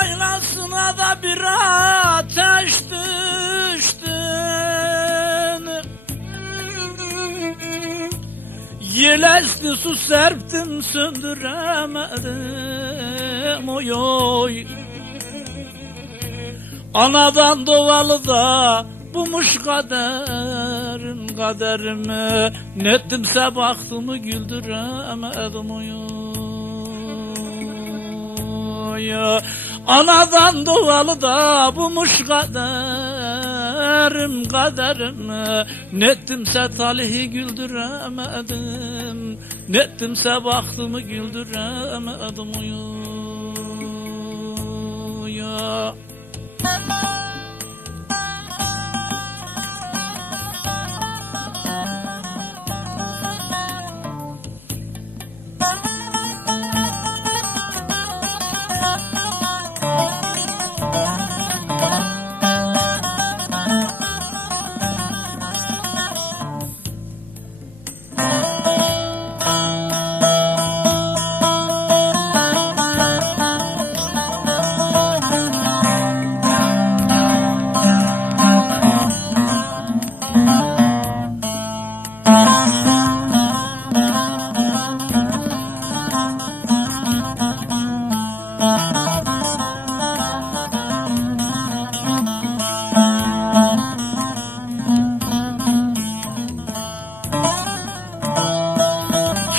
Yaylasına da bir ateş düştün. Yelesli su serptim söndüremedim oy oy. Anadan doğalı da bumuş kaderim kaderimi. Nettimse baktımı güldüremedim oy oy Anadan doğalı da bumuş kaderim kaderimi Nettimse talihi güldüremedim. Nettimse baktımı güldüremedim. Oy oy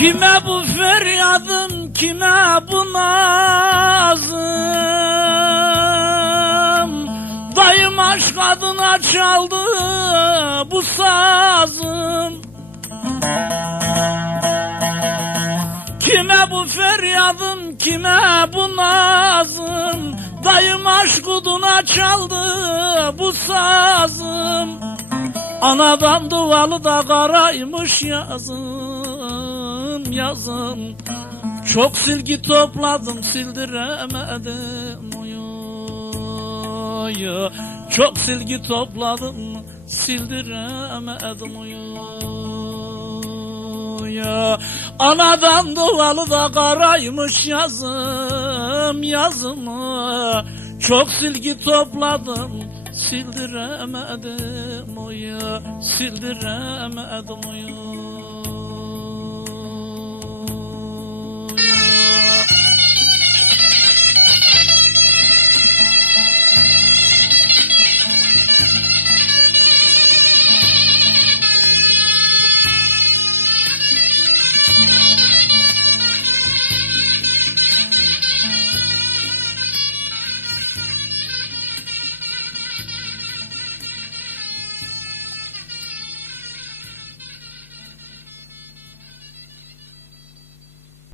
Kime bu feryadım, kime bu nazım Dayım aşk adına çaldı bu sazım. Kime bu feryadım, kime bu nazım Dayım aşk adına çaldı bu sazım. Anadan duvalı da karaymış yazım yazım Çok silgi topladım sildiremedim. Oy. Çok silgi topladım sildiremedim. Oy. Anadan duvalı da karaymış yazım yazım Çok silgi topladım sildiremedim. Oy sildiremedim. Oy